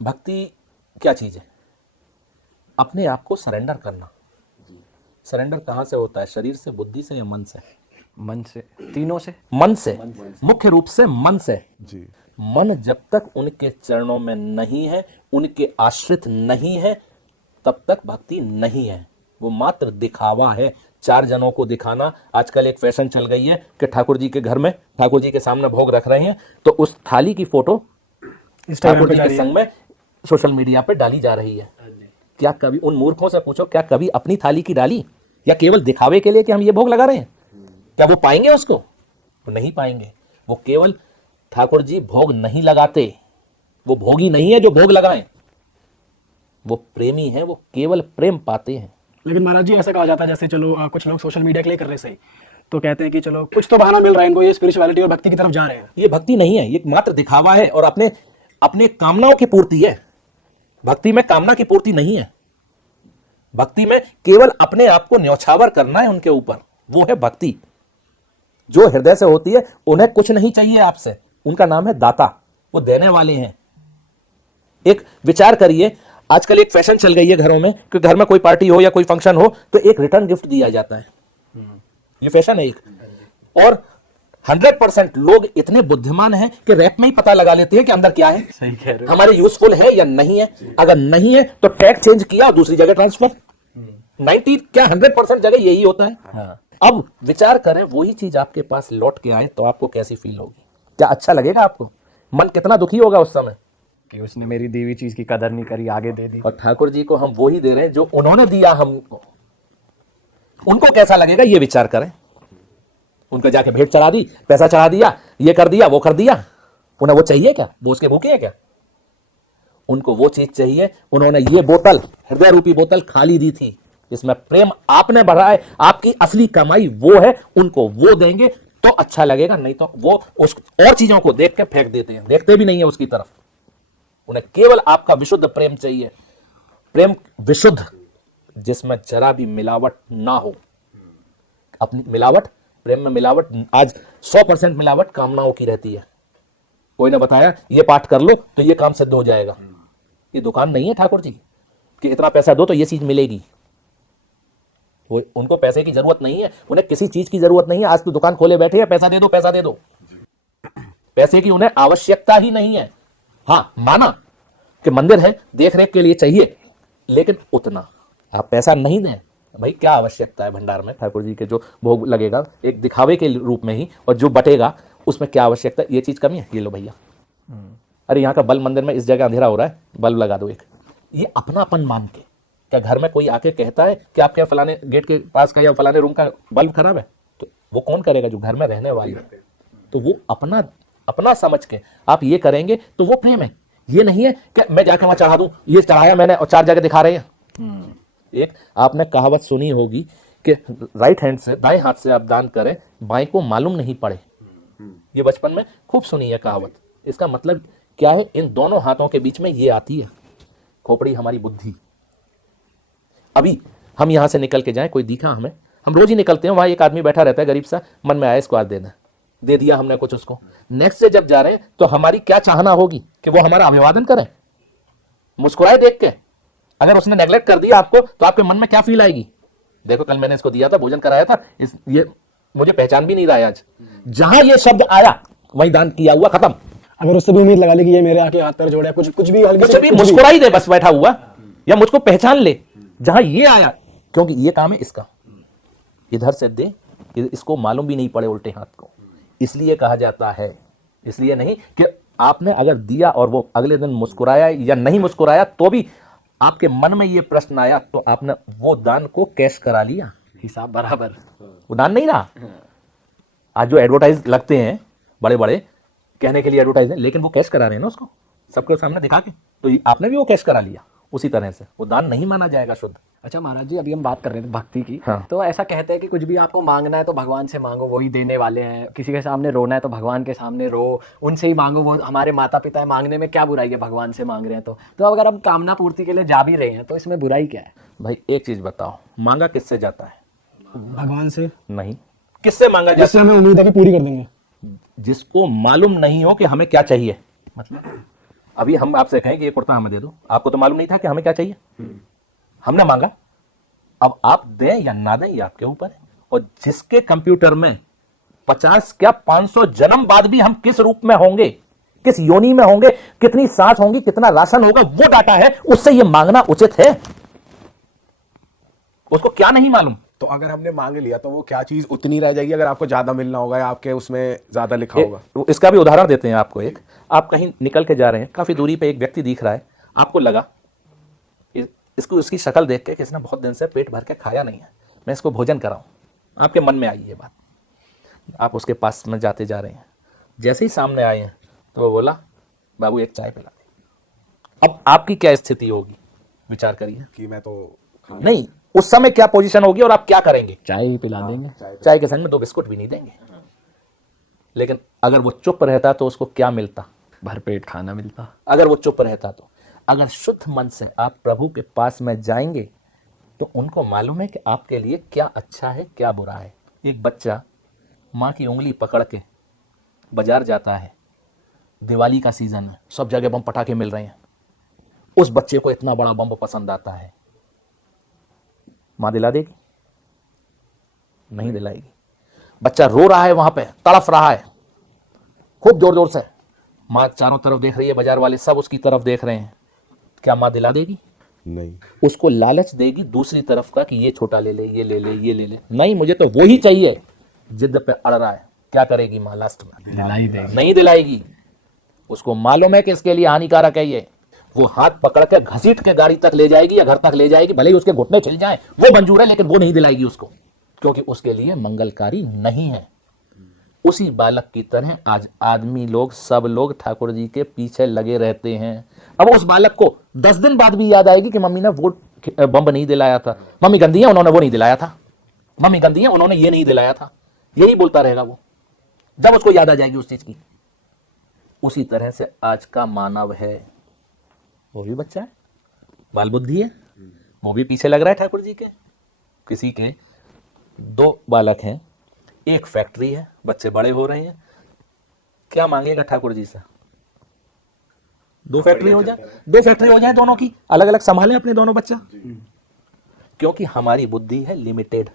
भक्ति क्या चीज है? अपने आप को सरेंडर करना। सरेंडर कहाँ से होता है? शरीर से, बुद्धि से या मन से? मन से, तीनों से। मन से, मुख्य रूप से मन से। जी। मन जब तक उनके चरणों में नहीं है, उनके आश्रित नहीं है, तब तक भक्ति नहीं है। वो मात्र दिखावा है, चार जनों को दिखाना। आजकल एक फैशन चल गई है कि ठाकुर जी के घर में, ठाकुर जी के सामने भोग रख रहे हैं तो उस थाली की फोटो ठाकुर जी के संग में सोशल मीडिया पे डाली जा रही है। क्या कभी उन मूर्खों से पूछो, क्या कभी अपनी थाली की डाली? या केवल दिखावे के लिए कि हम ये भोग लगा रहे हैं? क्या वो पाएंगे उसको? वो नहीं पाएंगे। वो केवल ठाकुर जी भोग नहीं लगाते, वो भोगी नहीं है जो भोग लगाएं, वो प्रेमी है, वो केवल प्रेम पाते हैं। लेकिन महाराज जी ऐसा कहा जाता है जैसे चलो कुछ लोग सोशल मीडिया के लिए कर रहे सही, तो कहते हैं कि चलो कुछ तो बहाना मिल रहा है इनको, ये स्पिरिचुअलिटी और भक्ति की तरफ जा रहे हैं। ये भक्ति नहीं है, ये मात्र दिखावा है और अपने अपने कामनाओं की पूर्ति है। भक्ति में कामना की पूर्ति नहीं है। भक्ति में केवल अपने आप को न्यौछावर करना है उनके ऊपर, वो है भक्ति। जो हृदय से होती है, उन्हें कुछ नहीं चाहिए आपसे, उनका नाम है दाता, वो देने वाले हैं। एक विचार करिए, आजकल एक फैशन चल गई है घरों में कि घर में कोई पार्टी हो या कोई फंक्शन हो तो एक रिटर्न गिफ्ट दिया जाता है। ये फैशन है एक। और 100% लोग इतने बुद्धिमान हैं कि रैप में ही पता लगा लेते हैं कि अंदर क्या है। सही कह रहे हो। हमारे यूजफुल है या नहीं है। अगर नहीं है तो टैग चेंज किया और दूसरी जगह ट्रांसफर। 90 क्या 100% जगह यही होता है। हाँ। अब विचार करें, वही चीज आपके पास लौट के आए तो आपको कैसी फील होगी? क्या अच्छा लगेगा आपको? मन कितना दुखी होगा उस समय कि उसने मेरी दी हुई चीज की कदर नहीं करी, आगे दे दी। और ठाकुर जी को हम वो ही दे रहे हैं जो उन्होंने दिया हमको। उनको कैसा लगेगा ये विचार करें। उनको जाके भेंट चढ़ा दी, पैसा चढ़ा दिया, ये कर दिया, वो कर दिया, उन्हें वो चाहिए क्या? वो उसके भूखे हैं क्या? उनको वो चीज चाहिए। उन्होंने ये बोतल, हृदय रूपी बोतल खाली दी थी, जिसमें प्रेम आपने भरा है, आपकी असली कमाई वो है। उनको वो देंगे तो अच्छा लगेगा, नहीं तो वो उस और चीजों को देख के फेंक देते हैं, देखते भी नहीं है उसकी तरफ। उन्हें केवल आपका विशुद्ध प्रेम चाहिए, प्रेम विशुद्ध, जिसमें जरा भी मिलावट ना हो। अपनी मिलावट, प्रेम में मिलावट, आज 100% मिलावट कामनाओं की रहती है। कोई ने बताया ये पाठ कर लो तो ये काम सिद्ध हो जाएगा। ये दुकान नहीं है ठाकुर जी कि इतना पैसा दो तो ये चीज मिलेगी। वो उनको पैसे की जरूरत नहीं है, उन्हें किसी चीज की जरूरत नहीं है। आज तो दुकान खोले बैठे हैं, पैसा दे दो, पैसा दे दो। पैसे की उन्हें आवश्यकता ही नहीं है। हाँ, माना कि मंदिर है, देख रेख के लिए चाहिए, लेकिन उतना आप पैसा नहीं दें। भाई क्या आवश्यकता है भंडार में ठाकुर जी के जो भोग लगेगा एक दिखावे के रूप में ही, और जो बटेगा उसमें क्या आवश्यकता है? ये चीज कमी है, ये लो भैया। अरे यहाँ का बल्ब मंदिर में इस जगह अंधेरा हो रहा है, बल्ब लगा दो एक। ये अपनापन मान के। क्या घर में कोई आके कहता है कि आपके फलाने गेट के पास का या फलाने रूम का बल्ब खराब है? तो वो कौन करेगा? जो घर में रहने वाले हैं। तो वो अपना समझ के आप ये करेंगे तो वो प्रेम है। ये नहीं है कि मैं जाकर वहां चढ़ा दूं, ये चढ़ाया मैंने और 4 जगह दिखा रहे हैं। एक आपने कहावत सुनी होगी कि राइट हैंड से, दाएं हाथ से आप दान करें, बाएं को मालूम नहीं पड़े। ये बचपन में खूब सुनी है कहावत। इसका मतलब क्या है? इन दोनों हाथों के बीच में ये आती है खोपड़ी, हमारी बुद्धि। अभी हम यहां से निकल के जाएं, कोई दिखा हमें, हम रोज ही निकलते हैं, वहां एक आदमी बैठा रहता है गरीब सा, मन में आया इसको आज देना, दे दिया हमने कुछ उसको। नेक्स्ट डे जब जा रहे हैं तो हमारी क्या चाहना होगी कि वो हमारा अभिवादन करे, मुस्कुराए देख के। अगर उसने नेग्लेक्ट कर दिया आपको तो आपके मन में क्या फील आएगी? देखो कल मैंने इसको दिया था, भोजन कराया था, ये मुझे पहचान भी नहीं रहा है आज। जहां ये शब्द आया वहीं दान किया हुआ, खत्म। अगर उससे भी उम्मीद लगा ली कि ये मेरे आके हाथ पैर जोड़े, कुछ भी हल्की कुछ भी मुस्कुराई दे बस बैठा हुआ, या मुझको पहचान ले, जहां ये आया, क्योंकि ये काम है इसका, इधर से दे, इसको मालूम भी नहीं पड़े उल्टे हाथ को। इसलिए कहा जाता है, इसलिए नहीं कि आपने अगर दिया और वो अगले दिन मुस्कुराया या नहीं मुस्कुराया, तो भी आपके मन में ये प्रश्न आया तो आपने वो दान को कैश करा लिया, हिसाब बराबर। वो दान नहीं रहा। आज जो एडवर्टाइज लगते हैं बड़े बड़े, कहने के लिए एडवर्टाइज है, लेकिन वो कैश करा रहे हैं ना उसको सबके सामने दिखा के, तो आपने भी वो कैश करा लिया। उसी तरह से वो दान नहीं माना जाएगा शुद्ध। अच्छा महाराज जी, अभी हम बात कर रहे थे भक्ति की। हाँ। तो ऐसा कहते हैं कि कुछ भी आपको मांगना है तो भगवान से मांगो, वही देने वाले हैं। किसी के सामने रोना है तो भगवान के सामने रो, उनसे ही मांगो, वो हमारे माता पिता है, मांगने में क्या बुराई है? भगवान से मांग रहे हैं तो अगर हम कामना पूर्ति के लिए जा भी रहे हैं तो इसमें बुराई क्या है? भाई एक चीज बताओ, मांगा किससे जाता है? भगवान से नहीं, किससे मांगा जाता जिससे हमें उम्मीद है कि पूरी कर देंगे। है? जिसको मालूम नहीं हो कि हमें क्या चाहिए। मतलब अभी हम आपसे कहें कि ये कुर्ता हमें दे दो, आपको तो मालूम नहीं था कि हमें क्या चाहिए, हमने मांगा। अब आप दें या ना दें ये आपके ऊपर है। और जिसके कंप्यूटर में 50 क्या 500 जन्म बाद भी हम किस रूप में होंगे, किस योनि में होंगे, कितनी सांस होंगी, कितना राशन होगा, वो डाटा है, उससे ये मांगना उचित है? उसको क्या नहीं मालूम? तो अगर हमने मांग लिया तो वो क्या चीज उतनी रह जाएगी अगर आपको ज्यादा मिलना होगा या आपके उसमें ज्यादा लिखा होगा? इसका भी उदाहरण देते हैं आपको। एक आप कहीं निकल के जा रहे हैं, काफी दूरी पे एक व्यक्ति दिख रहा है, आपको लगा इसको उसकी शक्ल देख के कि इसने बहुत दिन से पेट भर के खाया नहीं है, मैं इसको भोजन कराऊं, आपके मन में आई ये बात, आप उसके पास में जाते जा रहे हैं, जैसे ही सामने आए हैं तो वो बोला बाबू एक चाय पिला दे। अब आपकी क्या स्थिति होगी, विचार करिए। कि मैं तो नहीं, उस समय क्या पोजीशन होगी और आप क्या करेंगे? चाय ही पिला देंगे। चाय के संग में 2 बिस्कुट भी नहीं देंगे। लेकिन अगर वो चुप रहता तो उसको क्या मिलता? भरपेट खाना मिलता। अगर वो चुप रहता तो, अगर शुद्ध मन से आप प्रभु के पास में जाएंगे तो उनको मालूम है कि आपके लिए क्या अच्छा है क्या बुरा है। एक बच्चा माँ की उंगली पकड़ के बाजार जाता है, दिवाली का सीजन है, सब जगह बम पटाखे मिल रहे हैं, उस बच्चे को इतना बड़ा बम पसंद आता है, माँ दिला देगी? नहीं दिलाएगी। बच्चा रो रहा है, वहां पे तड़फ रहा है खूब जोर जोर से, माँ चारों तरफ देख रही है, बाजार वाले सब उसकी तरफ देख रहे हैं, क्या माँ दिला देगी? नहीं। उसको लालच देगी दूसरी तरफ का कि ये छोटा ले ले, ये ले ले, ये ले ले, नहीं मुझे तो वो ही चाहिए, जिद पे अड़ रहा है, क्या करेगी माँ लास्ट में? दिलाई देंगे। नहीं दिलाएगी। उसको मालूम है कि इसके लिए हानिकारक है ये, वो हाथ पकड़ के घसीट के गाड़ी तक ले जाएगी या घर तक ले जाएगी, भले ही उसके घुटने छिल जाएं, वो मंजूर है, लेकिन वो नहीं दिलाएगी उसको, क्योंकि उसके लिए मंगलकारी नहीं है। उसी बालक की तरह आज आदमी लोग, सब लोग ठाकुर जी के पीछे लगे रहते हैं। अब उस बालक को 10 दिन बाद भी याद आएगी कि मम्मी ने वो बम नहीं दिलाया था, मम्मी गंदी है उन्होंने वो नहीं दिलाया था, मम्मी गंदी है उन्होंने ये नहीं दिलाया था, यही बोलता रहेगा वो, जब उसको याद आ जाएगी उस चीज की। उसी तरह से आज का मानव है, वो भी बच्चा है, बाल बुद्धि है, वो भी पीछे लग रहा है ठाकुर जी के। किसी के 2 बालक हैं, एक फैक्ट्री है, बच्चे बड़े हो रहे हैं, क्या मांगेगा ठाकुर जी से? 2 फैक्ट्री हो जाए, 2 फैक्ट्री हो जाए, दोनों की अलग अलग संभालें अपने दोनों बच्चा, क्योंकि हमारी बुद्धि है लिमिटेड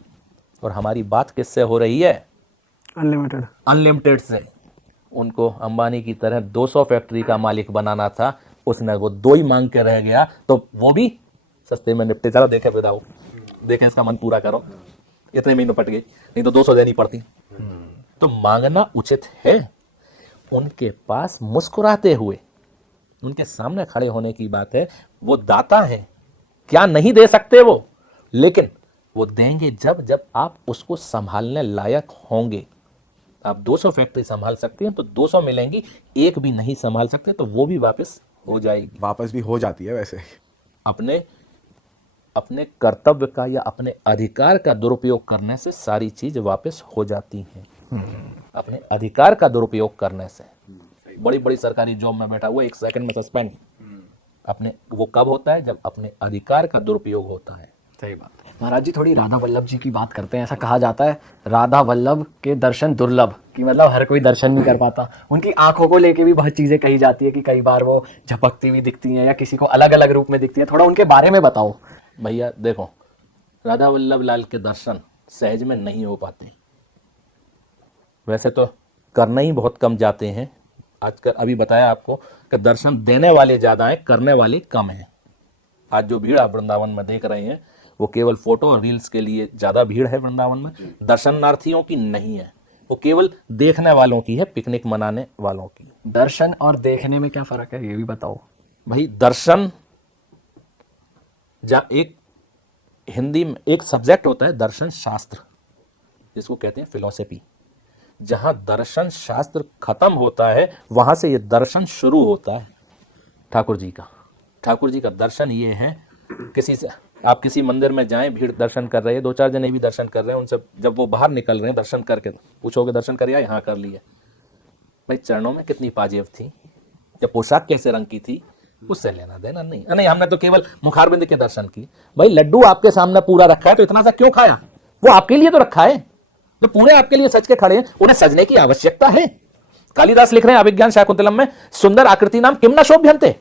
और हमारी बात किससे हो रही है? अनलिमिटेड। अनलिमिटेड से। उनको अंबानी की तरह 200 फैक्ट्री का मालिक बनाना था, उसने वो 2 ही मांग के रह गया, तो वो भी सस्ते में निपटे। चलो देखे बिदाओ, देखे इसका मन पूरा करो, इतने में निपट गई, नहीं तो 200 देनी पड़ती। तो मांगना उचित है। उनके पास मुस्कुराते हुए उनके सामने खड़े होने की बात है, वो दाता है, क्या नहीं दे सकते वो, लेकिन वो देंगे जब जब आप उसको संभालने लायक होंगे। आप 200 फैक्ट्री संभाल सकते हैं तो 200 मिलेंगी, एक भी नहीं संभाल सकते तो वो भी वापस हो जाएगी। वापस भी हो जाती है वैसे। अपने अपने कर्तव्य का या अपने अधिकार का दुरुपयोग करने से सारी चीज वापस हो जाती हैं। अपने अधिकार का दुरुपयोग करने से, बड़ी बड़ी सरकारी जॉब में बैठा हुआ 1 सेकंड में सस्पेंड, अपने वो कब होता है? जब अपने अधिकार का दुरुपयोग होता है। सही बात है। महाराज जी थोड़ी राधा वल्लभ जी की बात करते हैं। ऐसा कहा जाता है राधा वल्लभ के दर्शन दुर्लभ, कि मतलब हर कोई दर्शन नहीं कर पाता। उनकी आंखों को लेके भी बहुत चीजें कही जाती है कि कई बार वो झपकती हुई दिखती हैं या किसी को अलग अलग रूप में दिखती है, थोड़ा उनके बारे में बताओ। भैया देखो, राधा वल्लभ लाल के दर्शन सहज में नहीं हो पाते, वैसे तो करने ही बहुत कम जाते हैं। आजकल अभी बताया आपको कि दर्शन देने वाले ज्यादा हैं, करने वाले कम हैं। आज जो भीड़ आप वृंदावन में देख रहे हैं वो केवल फोटो और रील्स के लिए ज्यादा भीड़ है वृंदावन में, दर्शनार्थियों की नहीं है, वो केवल देखने वालों की है, पिकनिक मनाने वालों की। दर्शन और देखने में क्या फर्क है ये भी बताओ। भाई दर्शन, एक हिंदी में एक सब्जेक्ट होता है दर्शन शास्त्र, जिसको कहते हैं फिलॉसफी। जहां दर्शन शास्त्र खत्म होता है वहां से ये दर्शन शुरू होता है ठाकुर जी का। ठाकुर जी का दर्शन ये है, किसी से आप किसी मंदिर में जाएं, भीड़ दर्शन कर रहे हैं, 2-4 जने भी दर्शन कर रहे हैं, उनसे जब वो बाहर निकल रहे हैं दर्शन करके पूछोगे दर्शन करिए, यहाँ कर लिए, भाई चरणों में कितनी पाजेब थी या पोशाक कैसे रंग की थी, उससे लेना देना नहीं। नहीं हमने तो केवल मुखारबिंद के दर्शन किए। भाई लड्डू आपके सामने पूरा रखा है तो इतना सा क्यों खाया? वो आपके लिए तो रखा है, तो पूरे आपके लिए सज के खड़े हैं, उन्हें सजने की आवश्यकता है। कालिदास लिख रहे हैं अभिज्ञान शाकुंतलम में, सुंदर आकृति नाम किम न शोभ्यन्ते।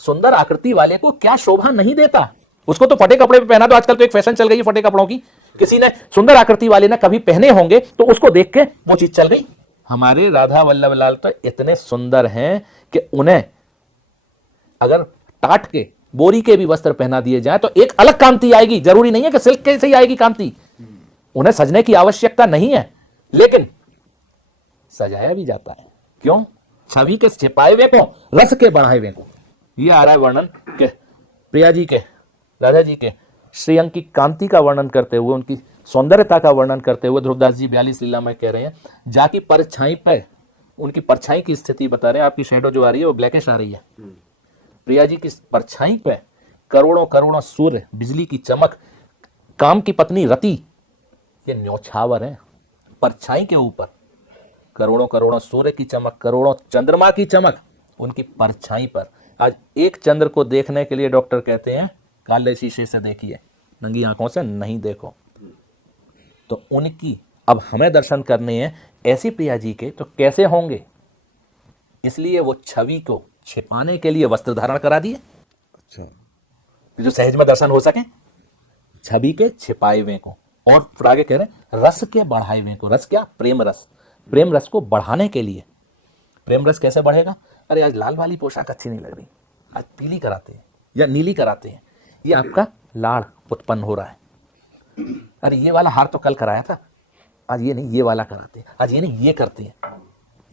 सुंदर आकृति वाले को क्या शोभा नहीं देता, उसको तो फटे कपड़े पे पहना दो। आजकल तो एक फैशन चल गई है फटे कपड़ों की, किसी ने सुंदर आकृति वाले ने कभी पहने होंगे तो उसको देख के वो चीज चल गई। हमारे राधा वल्लभ लाल तो इतने सुंदर हैं कि उन्हें अगर टाट के बोरी के भी वस्त्र पहना दिए जाए तो एक अलग कांति आएगी। जरूरी नहीं है कि सिल्क के से ही आएगी कांति, उन्हें सजने की आवश्यकता नहीं है, लेकिन सजाया भी जाता है। क्यों? छवि के छिपाए हुए को, रस के बढ़ाए हुए को। ये आ रहा है वर्णन के प्रिया जी के, राधा जी के श्रीअंग की कांति का वर्णन करते हुए, उनकी सौंदर्यता का वर्णन करते हुए ध्रुवदास जी 42 लीला में कह रहे हैं, जाकी परछाई पे उनकी परछाई की स्थिति बता रहे हैं। आपकी शेडो जो आ रही है वो ब्लैकिश आ रही है। प्रिया जी की परछाई पे करोड़ों करोड़ों सूर्य, बिजली की चमक, काम की पत्नी रति, ये न्योछावर है। परछाई के ऊपर करोड़ों करोड़ों सूर्य की चमक, करोड़ों चंद्रमा की चमक, उनकी परछाई पर। आज एक चंद्र को देखने के लिए डॉक्टर कहते हैं काले शीशे से देखिए, नंगी आंखों से नहीं देखो। तो उनकी अब हमें दर्शन करने हैं ऐसी प्रिया जी के, तो कैसे होंगे? इसलिए वो छवि को छिपाने के लिए वस्त्र धारण करा दिए, अच्छा, जो सहज में दर्शन हो सके, छवि के छिपाए हुए को। और फिर आगे कह रहे हैं रस के बढ़ाए हुए को। रस क्या? प्रेम रस। प्रेम रस को बढ़ाने के लिए। प्रेम रस कैसे बढ़ेगा? अरे आज लाल वाली पोशाक अच्छी नहीं लग रही, आज पीली कराते हैं या नीली कराते हैं, ये आपका लाड़ उत्पन्न हो रहा है। अरे ये वाला हार तो कल कराया था, आज ये नहीं, ये वाला कराते हैं, आज ये नहीं, ये करते हैं।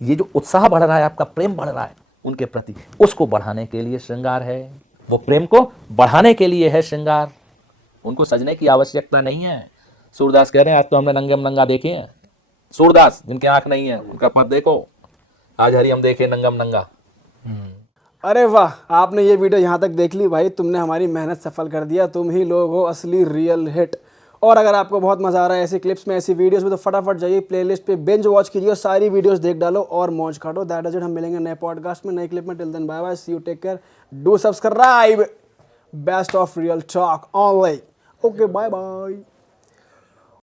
ये जो उत्साह बढ़ रहा है, आपका प्रेम बढ़ रहा है उनके प्रति, उसको बढ़ाने के लिए श्रृंगार है। वो प्रेम को बढ़ाने के लिए है श्रृंगार, उनको सजने की आवश्यकता नहीं है। सूरदास कह रहे हैं आज तो हमने नंगे में नंगा देखे हैं। सूरदास जिनके आंख नहीं है उनका पद देखो, आज हरि हम देखे नंगम नंगा। अरे वाह, आपने ये वीडियो यहाँ तक देख ली भाई, तुमने हमारी मेहनत सफल कर दिया। तुम ही लोग हो असली रियल हिट। और अगर आपको बहुत मजा आ रहा है ऐसी क्लिप्स में, ऐसी वीडियोस में, तो फटाफट जाइए प्लेलिस्ट पे बेंच वॉच कीजिए और सारी वीडियोस देख डालो और मौज काटो। That is it. हम मिलेंगे नए पॉडकास्ट में, नए क्लिप में। Till then bye bye, see you, take care, do subscribe. Best of real talk online. Okay, bye bye.